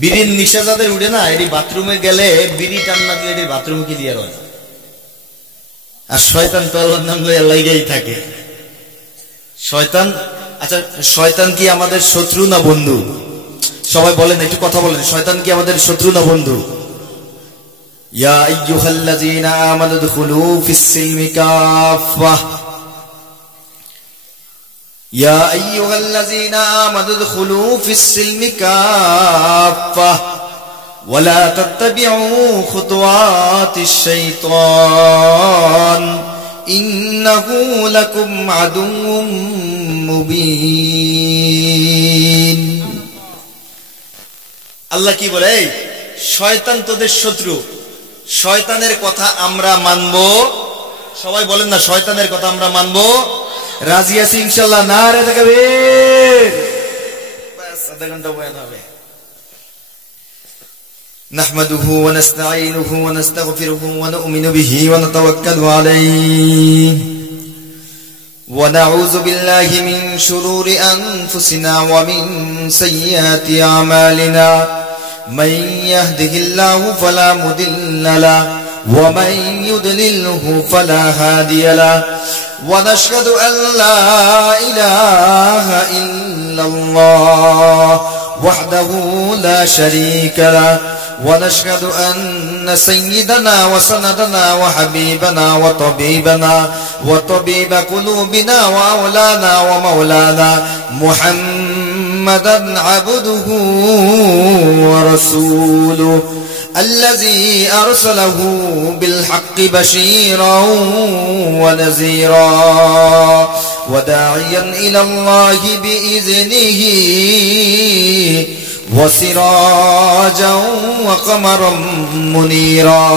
বিড়ির নিশা যাদের উঠে না, এটি বাথরুমে গেলে বিড়ি টান না দিলে এটি বাথরুমে ক্লিয়ার হয়। আর শয়তান তো আল্লাহর নাম লইয়া লাগাই থাকে। শয়তান, আচ্ছা শয়তান কি আমাদের শত্রু না বন্ধু? সবাই বলেন, একটু কথা বলেন, শয়তান কি আমাদের শত্রু না বন্ধু? ইয়া আইয়ুহাল্লাযীনা আমানু দুখুলু ফিস-সিলমি কাফাহ, ইয়া আইয়ুহাল্লাযীনা আমানু দুখুলু ফিস-সিলমি কাফাহ ওয়া লা তাত্তাবিউ খুতুওয়াতিশ শাইতান ইন্নাহু লাকুম আদুউম মুবিন। আল্লাহ কি বলে, এই শয়তান তোদের শত্রু, শয়তানের কথা আমরা মানব। সবাই বলেন না, শয়তানের কথা আমরা মানব। রাজি আছি ইনশাআল্লাহ? নারে তাকবীর। বাস আধা ঘন্টা বয়ান হবে। নাহমাদুহু ওয়া নাস্তাঈনুহু ওয়া নাস্তাগফিরুহু ওয়া নু'মিনু বিহি ওয়া নাতাওয়াক্কালু আলাইহি ওয়া নাউযু বিল্লাহি মিন শুরুরি আনফুসিনা ওয়া মিন সাইয়্যাতি আমালিনা। من يهده الله فلا مضل له ومن يضلله فلا هادي له ونشهد أن لا إله إلا الله وحده لا شريك له ونشهد أن سيدنا وسندنا وحبيبنا وطبيب قلوبنا وأولانا ومولانا محمدا عبده ورسوله الذي أرسله بالحق بشيرا ونذيرا وداعيا إلى الله بإذنه وسراجا وقمرا منيرا.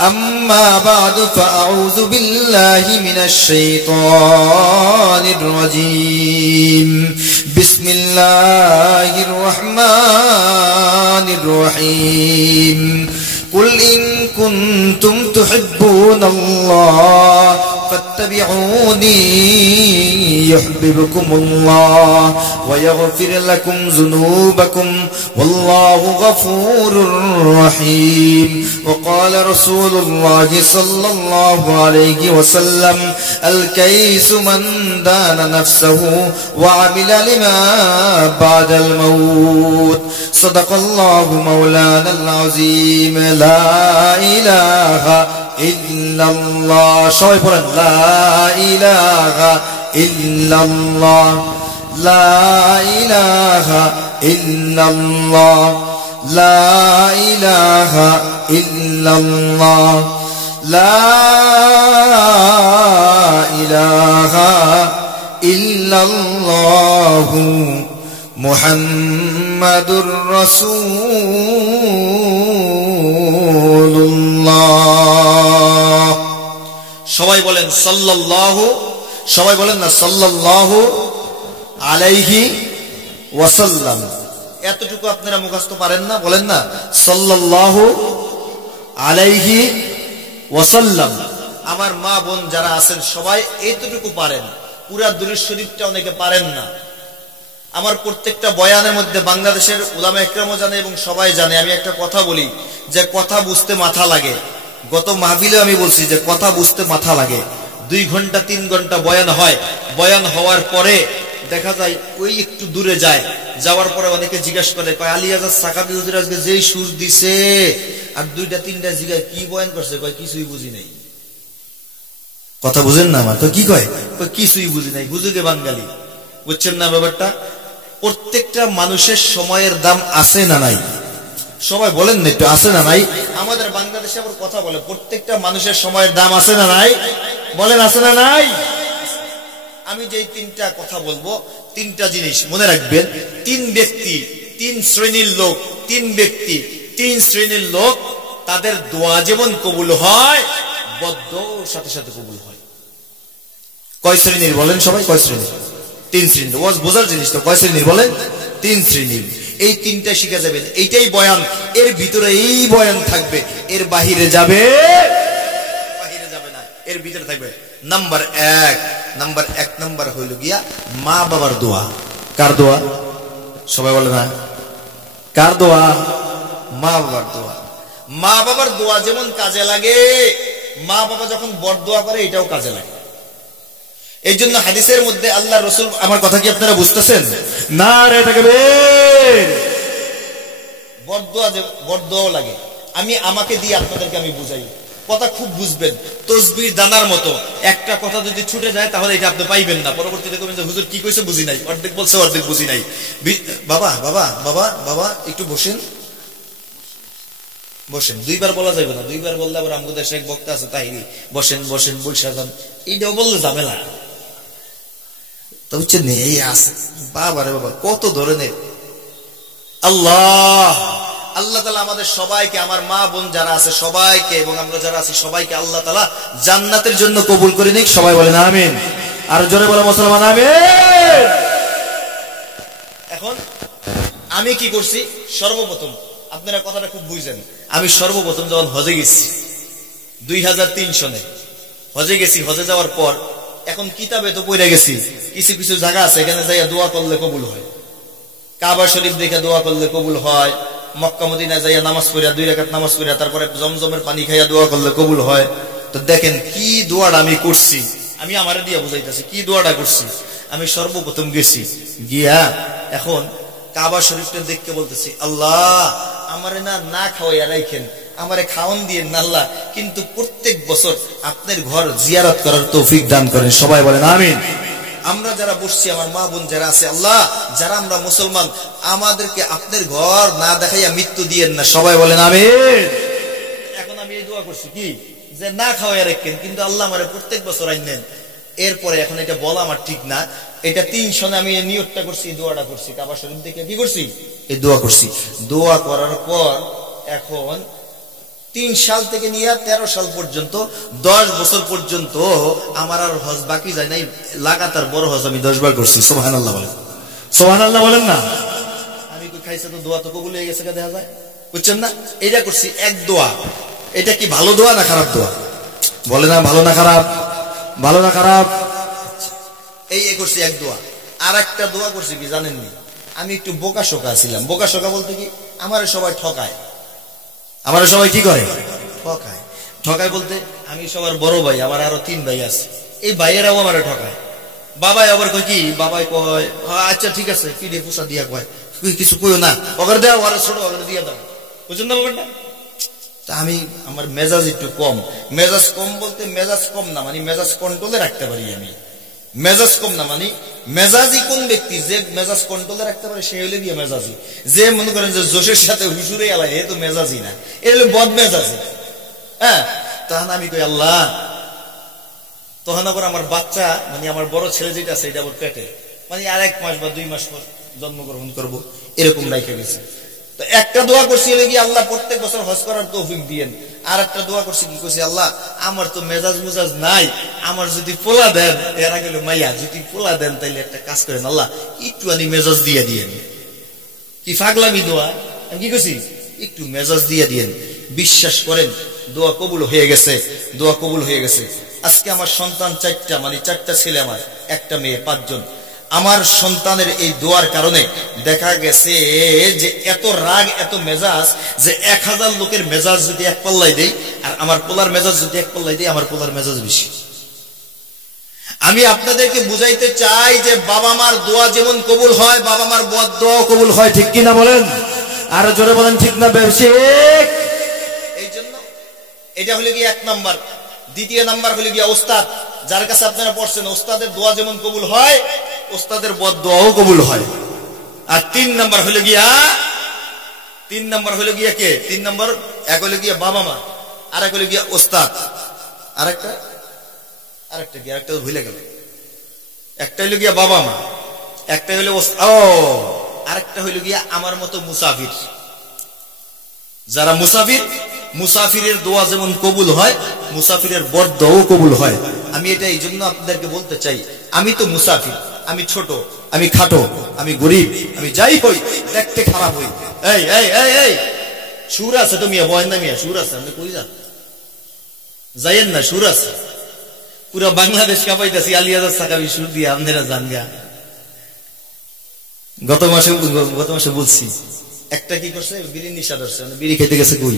أما بعد فأعوذ بالله من الشيطان الرجيم. بسم الله الرحمن الرحيم. قل إن كنتم تحبون الله فاتبعوني يحببكم الله ويغفر لكم ذنوبكم والله غفور رحيم. وقال رسول الله صلى الله عليه وسلم الكيس من دان نفسه وعمل لما بعد الموت. صدق الله مولانا العظيم. لا إله إلا الله. সবাই পড়েন, لا إله إلا الله لا إله إلا الله لا إله إلا الله لا إله إلا الله মুহাম্মাদুর রাসূলুল্লাহ। সবাই বলেন সাল্লাল্লাহু, সবাই বলেন না সাল্লাল্লাহু আলাইহি ওয়াসাল্লাম। এতটুকু আপনারা মুখস্থ পারেন না? বলেন না সাল্লাল্লাহু আলাইহি ওয়াসাল্লাম। আমার মা বোন যারা আছেন সবাই এতটুকু পারেন, পুরা দুরূদ শরীফটা অনেকে পারেন না। আমার প্রত্যেকটা বয়ানের মধ্যে বাংলাদেশের উলামা ইকরামও জানে এবং সবাই জানে, আমি একটা কথা বলি যে কথা বুঝতে মাথা লাগে। গত মাহফিলে আমি বলছি যে কথা বুঝতে মাথা লাগে। 2 ঘন্টা 3 ঘন্টা বয়ান হয়, বয়ান হওয়ার পরে দেখা যায় ওই একটু দূরে যায়, যাওয়ার পরে অনেকে জিজ্ঞাসা করে, কয় আলী আজাদ সাকাবি হুজুর আজকে যেই সুর দিছে আর 2টা 3টা জিগায় কি বয়ান করছে, কয় কিছুই বুঝি নাই। কথা বুঝেন না আমার? তো কি কয়, কিছুই বুঝি নাই। বুঝুকে বাঙালি, বুঝছেন না ব্যাপারটা? প্রত্যেকটা মানুষের সময়ের দাম আছে না নাই? সবাই বলেন না একটু, আছে না নাই? আমাদের বাংলাদেশে আবার কথা বলে প্রত্যেকটা মানুষের সময়ের দাম আছে না নাই? বলেন আছে না নাই? আমি যেই 3টা কথা বলবো, 3টা জিনিস মনে রাখবেন। 3 ব্যক্তি, 3 শ্রেণীর লোক, 3 ব্যক্তি, 3 শ্রেণীর লোক, তাদের দোয়া যেমন কবুল হয়, বদ্ধ সাথে সাথে কবুল হয়। কয় শ্রেণীর বলেন সবাই? কয় শ্রেণীর? 3 শ্রেণীর। ওয়াজ বোঝার জিনিস তো, কয় শ্রেণীর বলেন? 3 শ্রেণীর। এই 3টা শিখে যাবেন। এইটাই বয়ান, এর ভিতরে এই বয়ান থাকবে, এর বাহিরে যাবে না, এর ভিতরে থাকবে। নাম্বার 1 নাম্বার হইল গিয়া মা বাবার দোয়া। কার দোয়া? সবাই বলে না, কার দোয়া? মা বাবার দোয়া। মা বাবার দোয়া যেমন কাজে লাগে, মা বাবা যখন বরদোয়া করে এটাও কাজে লাগে। এই জন্য হাদিসের মধ্যে আল্লাহ রসুল, আমার কথা কি আপনারা বুঝতেছেন? নারে তাকবীর। বরদোয়াও লাগে। আমাকে দিয়ে আপনাদেরকে আমি বুঝাই, কথা খুব বুঝবেন। তসবির দানার মতো একটা কথা যদি ছুটে যায় তাহলে এটা আপনি পাইবেন না। পরবর্তীতে কবেন যে হুজুর কি কইছে বুঝি নাই, অর্ধেক বলছে অর্ধেক বুঝি নাই। বাবা বাবা বাবা বাবা একটু বসেন, বসেন। দুইবার বলা যাবে না, দুইবার বললে আবার আমগো দেশে এক বক্তা আছে তাহিরি, বসেন বসেন বৈশা যান, এইটাও বললে ঝামেলা। তো হচ্ছে নেই আছে বাবা রে বাবা, কত ধরনের। আল্লাহ আল্লাহ তাআলা আমাদের সবাইকে, আমার মা বোন যারা আছে সবাইকে, এবং আমরা যারা আছি সবাইকে আল্লাহ তাআলা জান্নাতের জন্য কবুল করে নিক। সবাই বলেন আমিন। আর জোরে বলে মুসলমান আমিন। এখন আমি কি করছি? সর্বপ্রথম আপনারা কথাটা খুব বুঝেন, আমি সর্বপ্রথম যখন হজে গেছি 2003 সনে হজে গেছি, হজে যাওয়ার পর এখন কিতাবে তো পড়ে গেছি, কিছু কিছু জায়গা আছে এখানে যাইয়া দোয়া করলে কবুল হয়। কাবা শরীফ দেখে দোয়া করলে কবুল হয়। মক্কা মদিনায় যাইয়া নামাজ পড়িয়া 2 রাকাত নামাজ পড়িয়া তারপরে জমজমের পানি খাইয়া দোয়া করলে কবুল হয়। তো দেখেন কি দোয়াটা আমি করছি, আমি আমারে দিয়া বুঝাইতেছি কি দোয়াটা করছি। আমি সর্বপ্রথম গেছি, গিয়া এখন কাবা শরীফটা দেখতে বলতেছি, আল্লাহ আমারে না খাওয়াইয়া রাখেন, আমারে খাওয়ান দিয়ে না আল্লাহ, কিন্তু প্রত্যেক বছর আপনার ঘর জিয়ারত করার তৌফিক দান করেন। সবাই বলেন আমিন। আমরা যারা বসছি, আমার মা বোন যারা আছে, আল্লাহ যারা আমরা মুসলমান, আমাদেরকে আপনার ঘর না দেখাইয়া মৃত্যু দিয়েন না। সবাই বলেন আমিন। এখন আমি এই দোয়া করছি কি, যে না খাওয়াইয়া রাখেন, কিন্তু আল্লাহ আমারে প্রত্যেক বছর আইনেন। এরপরে এখন এটা বলা আমার ঠিক না, এটা 3 সনে আমি নিয়তটা করছি, দোয়াটা করছি, কাবা শরীফ থেকে কি করছি, এই দোয়া করছি। দোয়া করার পর এখন 3 সাল থেকে নিয়ে 13 সাল পর্যন্ত 10 বছর পর্যন্ত আমার আর হজ বাকি যায় নাই। লাগাতার বড় হজ আমি 10 বার করছি। সুবহানাল্লাহ বলেন, সুবহানাল্লাহ বলেন না। আমি কই খাইছে তো দোয়া তো কবুল হয়ে গেছে, দেখা যায়, বুঝছেন না? এটা করছি এক দোয়া। এটা কি ভালো দোয়া না খারাপ দোয়া? বলে না ভালো না খারাপ, ভালো না খারাপ। এই করছি এক দোয়া। আর একটা দোয়া করছি কি জানেননি? আমি একটু বোকা শোকা ছিলাম। বোকা শোকা বলতে কি, আমারে সবাই ঠকায়। আমার সবাই কি করে? ঠকায়। ঠকায় বলতে আমি সবার বড় ভাই, আমার আরো 3 ভাই আছে, এই ভাইয়েরাও আমারে ঠকায়। বাবাই আবার কয় কি, বাবাই কয় আচ্ছা ঠিক আছে, কি দিয়ে পোষা দিয়া কয় কিছু কইও না, ওগর দেও, ওরে ছোট ওগর দিয়া দাও, বুঝছেন না ব্যাপারটা? তা আমি, আমার মেজাজ একটু কম। মেজাজ কম বলতে মেজাজ কম না মানে মেজাজ কন্ট্রোলে রাখতে পারি আমি। মেজাজ কম না মানে মেজাজি কোন ব্যক্তি যে মেজাজ কন্ট্রোলে রাখতে পারে সে হলে গিয়ে মেজাজি। যে মনে করেন যে জোশের সাথে হুসুরে এলাই, এ তো মেজাজি না, এ হলো বদ মেজাজি। হ্যাঁ, তখন আমি কই আল্লাহ, তখন আবার আমার বাচ্চা মানে আমার বড় ছেলে যেটা আছে এটা আবার পেটে, মানে আর 1 মাস বা 2 মাস পর জন্মগ্রহণ করবো, এরকম রাইখে গেছে। তো একটা দোয়া করছি হলে কি আল্লাহ প্রত্যেক বছর হজ করার তৌফিক দিয়েন। আর একটা দোয়া করছি কি করছি, আল্লাহ আমার তো মেজাজ মুজাজ নাই, আমার যদি পোলা দেন, এরা গেল মাইয়া, যদি পোলা দেন তাইলে একটা কাজ করেন আল্লাহ, একটু আনি মেজাজ দিয়ে দিয়েন। কি ফাগলামি দোয়া, আমি কি করছি, একটু মেজাজ দিয়ে দিয়েন। বিশ্বাস করেন দোয়া কবুল হয়ে গেছে, দোয়া কবুল হয়ে গেছে। আজকে আমার সন্তান 4টা, মানে 4টা ছেলে আমার, একটা মেয়ে, 5 জন। আমার সন্তানের এই দোয়ার কারণে দেখা গেছে যে এত রাগ এত মেজাজ, যে 1000 লোকের মেজাজ যদি এক পাল্লাই দেই, আর আমার পোলার মেজাজ যদি এক পাল্লাই দেই, আমার পোলার মেজাজ বেশি। আমি আপনাদেরকে বুঝাইতে চাই যে বাবা মার দোয়া যেমন কবুল হয়, বাবা মার বদ দোয়া কবুল হয়। ঠিক কিনা বলেন? আর জোরে বলেন ঠিক না বেশি? এই জন্য এটা হলো কি 1 নাম্বার। দ্বিতীয় নাম্বার হলো গিয়া ওস্তাদ, যার কাছে আপনারা পড়ছেন, ওস্তাদের দোয়া যেমন কবুল হয়, ওস্তাদের বদ দোয়াও কবুল হয়। আর 3 নাম্বার হলো গিয়া, 3 নাম্বার হলো গিয়া কে? 3 নাম্বার, এক হলো গিয়া বাবা মা, আর এক হলো গিয়া ওস্তাদ, আরেকটা কি, আরেকটা ভুলে গেল। একটা হলো গিয়া বাবা মা, একটা হলো আরেকটা হলো গিয়া আমার মতো মুসাফির। যারা মুসাফির, মুসাফিরের দোয়া যেমন কবুল হয়, মুসাফিরের বদ দোয়াও কবুল হয়। আমি এটা এই জন্য আপনাদেরকে বলতে চাই, আমি তো মুসাফির, আমি ছোট, আমি খাটো, আমি গরিব, আমি যাই হই, দেখতে খারাপ হই। এই এই এই এই সুর আছে তো মিয়া, বয়েন না মিয়া, সুর আছে, আপনি কই যান, যাইয়েন না, সুর আছে। পুরো বাংলাদেশ কাঁপাইতেছি আলিয়াজার সাকাবি সুর দিয়ে, আপনারা জান গা। গত মাসে বলছি একটা কি করছে, বিড়ি নিশা ধরছে, বিড়ি খেতে গেছে কই,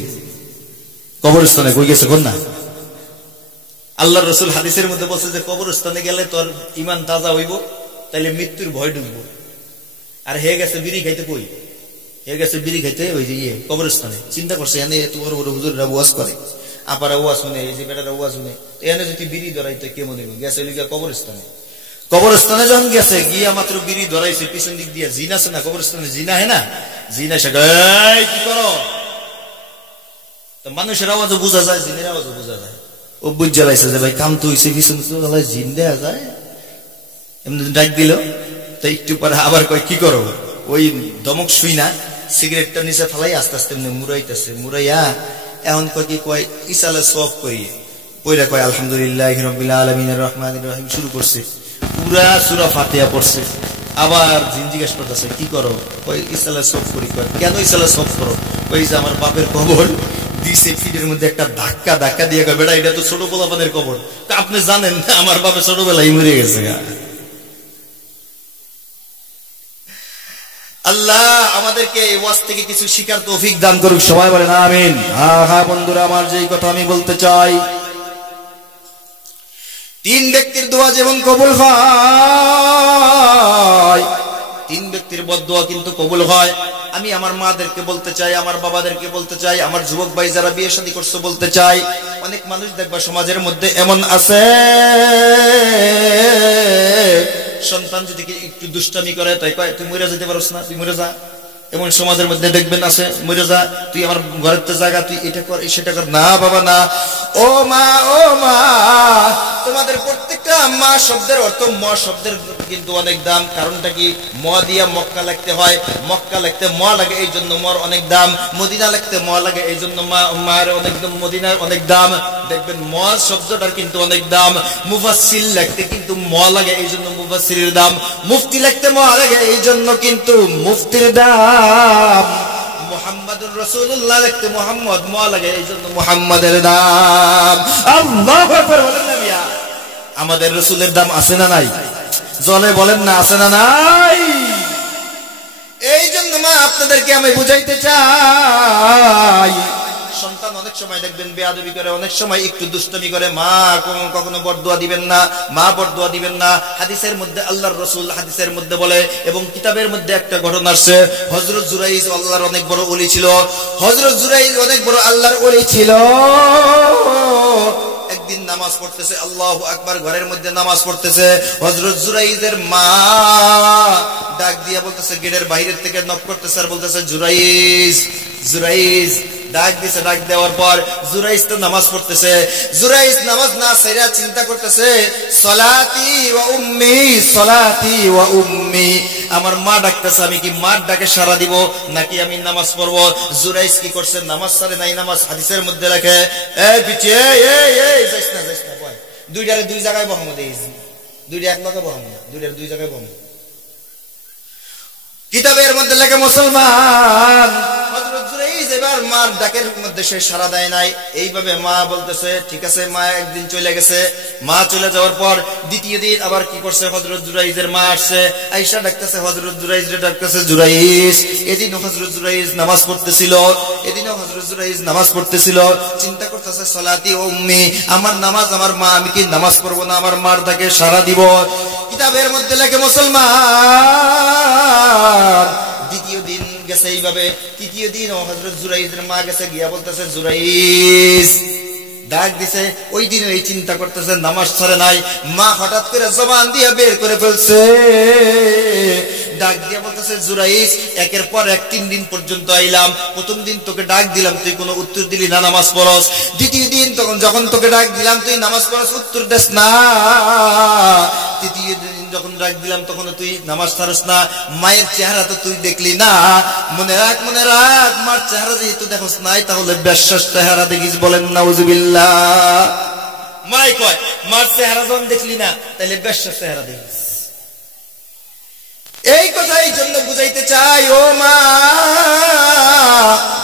কবরস্থানে। কই গেছে কোন না? আল্লাহ রসুল হাদিসের মধ্যে বলছে যে কবরস্থানে গেলে তোর ইমান তাজা হইব, তাইলে মৃত্যুর ভয় ঢুকবো। আর হে গেছে বিড়ি খাইতে কই, হে গেছে বিড়ি খাইতে ওই যে কবরস্থানে। চিন্তা করছে এনে এত বড় বড় হুজুররা ওয়াজ করে, আপারা ওয়াজ শুনে, এই যে বেটারা ওয়াজ শুনে, এনে যদি বিড়ি ধরাইতে কেমন হইব। গেছে লিগা কবরস্থানে। কবরস্থানে যখন গেছে গিয়া মাত্র বিড়ি ধরাইছে, পিছন দিক দিয়ে জিন আছে না কবরস্থানে, জিনা হে না, জিনা সে কি করো, তো মানুষের আওয়াজও বোঝা যায়, জিনের আওয়াজও বোঝা যায়। ও বুঝ জ্বালাইছে যে ভাই কাম তো হইছে, পিছন জিন দেয়া যায়, এমনি ডাক দিল। তো একটু পরে আবার কয় কি করো, ওই দমক শুই না সিগারেটটা নিচে ফেলাই আস্তে আস্তে মুরাইতেছে, মুরাইয়া এখন কয় কি কয় ইসালে সব করি পয়রা কয় আলহামদুলিল্লাহি রাব্বিল আলামিনের রহমানির রহিম শুরু করছে, পুরা সূরা ফাতিহা পড়ছে। আবার জিন জিজ্ঞেস করতেছে কি করো, কয় ইসালে সব করি। কয় কেন ইসালে সব করো? কই যে আমার বাপের কবর দিছে, ফিটের মধ্যে একটা ধাক্কা ধাক্কা দিয়ে কয় বেটা এটা তো ছোট পোলাপানের কবর, তা আপনি জানেন না আমার বাপে ছোটবেলায় মরে গেছে। আল্লাহ আমাদেরকে এই ওয়াজ থেকে কিছু শিকার তৌফিক দান করুক, সবাই বলেন আমিন। হ্যাঁ হ্যাঁ বন্ধুরা আমার, যেই কথা আমি বলতে চাই, তিন ব্যক্তির দোয়া যেমন কবুল হয়, তিন ব্যক্তির বদদোয়া কিন্তু কবুল হয়। আমি আমার মাদেরকে বলতে চাই, আমার বাবাদেরকে বলতে চাই, আমার যুবক ভাই যারা বিয়ে শাদী করছে বলতে চাই, অনেক মানুষ দেখবা সমাজের মধ্যে এমন আছে, সন্তান যদি একটু দুষ্টামি করে তাই কয় তুই মরে যেতে পারছ না, তুই মরে যা। এমন সমাজের মধ্যে দেখবেন আছে, মরে যা, তুই আমার ঘরের জায়গা, তুই এটা কর সেটা কর। না বাবা না, ও মা ও মা, তোমাদের প্রত্যেকটা মা শব্দের অর্থ ম শব্দের কিন্তু অনেক দাম। কারণটা কি, ম দিয়া মক্কা লিখতে হয়, মক্কা লিখতে ম লাগে এই জন্য মর অনেক দাম, মদিনা লিখতে ম লাগে এই জন্য মার অনেক দাম, মদিনার অনেক দাম। দেখবেন ম শব্দটার কিন্তু অনেক দাম। মুফাসসির লিখতে কিন্তু ম লাগে এই জন্য মুফাসসিরের দাম, মুফতি লিখতে ম লাগে এই জন্য কিন্তু মুফতির দাম, মুহাম্মাদুর রাসূলুল্লাহ লিখতে মুহাম্মদ ম লাগে এই জন্য মুহাম্মাদের দাম। আল্লাহু আকবার বলেন না মিয়া, আমাদের রাসূলের দাম আছে না নাই? জলে বলেন না আছে না নাই? এই জন্য মা আপনাদেরকে আমি বুঝাইতে চাই, সন্তান অনেক সময় দেখবেন বেয়াদবি করে, অনেক সময় একটু দুষ্টামি করে, মা কখনো বরদোয়া দিবেন না, মা বরদোয়া দিবেন না। হাদিসের মধ্যে আল্লাহর রাসূল হাদিসের মধ্যে বলে, এবং কিতাবের মধ্যে একটা ঘটনা আছে, হযরত জুরাইজ আল্লাহর অনেক বড় ওলি ছিল, হযরত জুরাইজ অনেক বড় আল্লাহর ওলি ছিল। একদিন নামাজ পড়তেছে, আল্লাহু আকবার, ঘরের মধ্যে নামাজ পড়তেছে, হযরত জুরাইজের মা ডাক দিয়া বলতেছে, গেটের বাইরের থেকে নক করতেছে আর বলতেছে জুরাইজ জুরাইজ। ডাক দিছে, ডাক দেওয়ার পর জুরাইজ তো নামাজ পড়তেছে, জুরাইজ নামাজ না ছাইরা চিন্তা করতেছে, সলাতি ওয়া উম্মি সলাতি ওয়া উম্মি, আমার মা ডাকতেছে, আমি কি মার ডাকে সাড়া দিব নাকি আমি নামাজ পড়বো? জুরাইজ কি করছে, নামাজ ছাড়ে নাই। নামাজ হাদিসের মধ্যে লেখে, এই পিছে এই যাইস না বয়, দুইটারে দুই জায়গায় বহামো দেইছি, দুইটা এক লগে বহামো না, দুইটারে দুই জায়গায় বহামো। কিতাবের মধ্যে লেখে মুসলমান, হযরত জুরাইজ এবার মার ডাকের মধ্যে সে সাড়া দেয় নাই। এইভাবে মা বলতেছে ঠিক আছে। মা একদিন চলে গেছে, মা চলে যাওয়ার পর দ্বিতীয় দিন আবার কি করছে, হযরত জুরাইজের মা আসছে, আয়েশা ডাকতেছে হযরত জুরাইজরে, ডাকতেছে জুরাইজ। এদিনও হযরত জুরাইজ নামাজ পড়তেছিল, এদিনও হযরত জুরাইজ নামাজ পড়তেছিল, চিন্তা করতেছে সলাতি ও উম্মি, আমার নামাজ আমার মা, আমি কি নামাজ পড়বো না, আমার মার ডাকে সাড়া দিব? কিতাবের মধ্যে লেখে মুসলমান, দ্বিতীয় দিন গেছে এইভাবে, তৃতীয় দিন হযরত জুরাইজের মা গেছে, গিয়া বলতেছে জুরাইজ, ডাক দিছে। ওই দিন এই চিন্তা করতেছে, নামাজ ছাড়ে নাই। মা হঠাৎ করে জবান দিয়ে বের করে ফেলছে, ডাক দিয়ে বলতেছে জুরাইজ, একের পর এক 3 দিন পর্যন্ত আইলাম, প্রথম দিন তোকে ডাক দিলাম তুই কোনো উত্তর দিলি না, নামাজ পড়স। দ্বিতীয় দিন যখন তোকে ডাক দিলাম তুই নামাজ পড়স, উত্তর দেস না। তৃতীয় দিন যখন ডাক দিলাম তখন তুই নামাজ ছাড়স না। মায়ের চেহারা তো তুই দেখলি না, মনে রাখ মার চেহারা যেহেতু দেখস নাই, তাহলে বেশ্যার চেহারা দেখিস। বলেন নাউজুবিল্লাহ। মাই কয় মার চেহারা যখন দেখলি না তাহলে বেশ্যার চেহারা দেখিস। এই কথা এই জন্য বুঝাইতে চাই, ও মা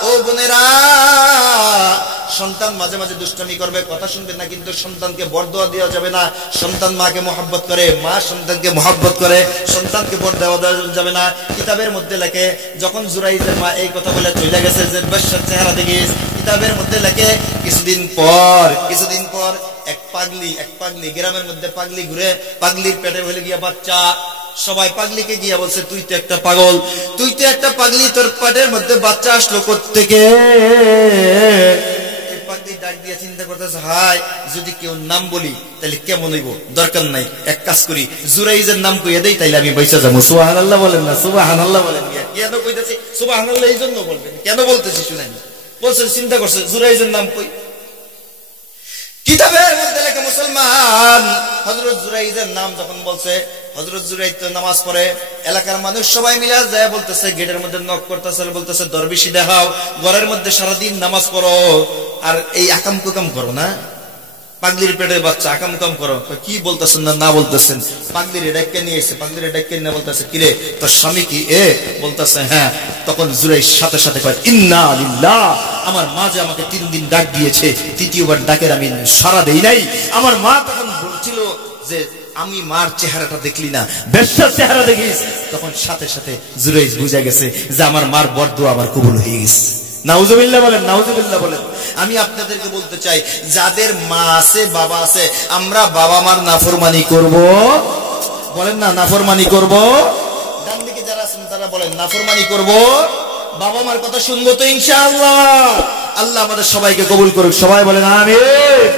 ও বোনেরা, সন্তান মাঝে মাঝে দুষ্টামি করবে, কথা শুনবে না, কিন্তু সন্তানকে বরদোয়া দেওয়া যাবে না। সন্তান মাকে মহব্বত করে, মা সন্তানকে মহব্বত করে, সন্তানকে বরদোয়া দেওয়া যাবে না। কিতাবের মধ্যে লেখে যখন জুরাইজের মা এই কথা বলে চলে গেছে যে বেশ্যার চেহারা দেখিস, কিতাবের মধ্যে লেখে কিছুদিন পর এক পাগলি গ্রামের মধ্যে পাগলি ঘুরে, পাগলির পেটে হলে গিয়া বাচ্চা। সবাই পাগলিকে গিয়া বলছে তুই তো একটা পাগল, তুই তো একটা পাগলি, তোর পেটের মধ্যে বাচ্চা আসলো কোত্থেকে? পাগলি ডাক দিয়ে চিন্তা করতেছে, হাই যদি কেউ নাম বলি তাহলে কেমন হইব, দরকার নাই, এক কাজ করি জুরাইজের নাম কইয়া দেই, তাইলে আমি বৈশা যাবো। সুবহানাল্লাহ বলেন না, সুবহানাল্লাহ বলেন। কেন কইতেছি সুবহানাল্লাহ? এই জন্য বলবেন। কেন বলতেছি শুনেন। বলছে চিন্তা করছে জুরাইজের নাম কই। কিতাবের মধ্যে লেখা মুসলমান হযরত জুরাইজের নাম যখন বলছে, হযরত জুরাইজ তো নামাজ পড়ে, এলাকার মানুষ সবাই মিলে যায় বলতেছে, গেটের মধ্যে নক করতেছে, বলতেছে দরবেশি দেখাও, ঘরের মধ্যে সারাদিন নামাজ পড়ো আর এই আকাম কুকাম করো না, পাগলির পেটের বাচ্চা আকাম কুকাম করো। কি বলতেছেন না বলতেছেন? পাগলির ডাক্কে নিয়ে এসে, পাগলির ডাক্কে নিয়ে বলতেছে, কিরে তোর স্বামী কি? বলতেছে হ্যাঁ। তখন জুরাইজ সাথে সাথে কয়, ইন্না লিল্লাহ, আমার মা যে আমাকে 3 দিন ডাক দিয়েছে, তৃতীয়বার ডাকের আমি সাড়া দেই নাই। আমার মা তখন বলছিল যে আমি মার চেহারাটা দেখলি না, বেশ্যার চেহারা দেখিস। তখন সাথে সাথে জুরাইজ বুঝা গেছে যে আমার মার বরদোয়া আমার কবুল হয়ে গেছে। নাউজুবিল্লাহ বলেন, নাউজুবিল্লাহ বলেন। আমি আপনাদেরকে বলতে চাই, যাদের মা আছে বাবা আছে, আমরা বাবা মার নাফরমানি করব? বলেন না, নাফরমানি করব? ডান দিকে যারা আছেন তারা বলেন নাফরমানি করব? বাবা মার কথা শুনবো তো ইনশাআল্লাহ। আল্লাহ আমাদের সবাইকে কবুল করুক। সবাই বলেন আমিন।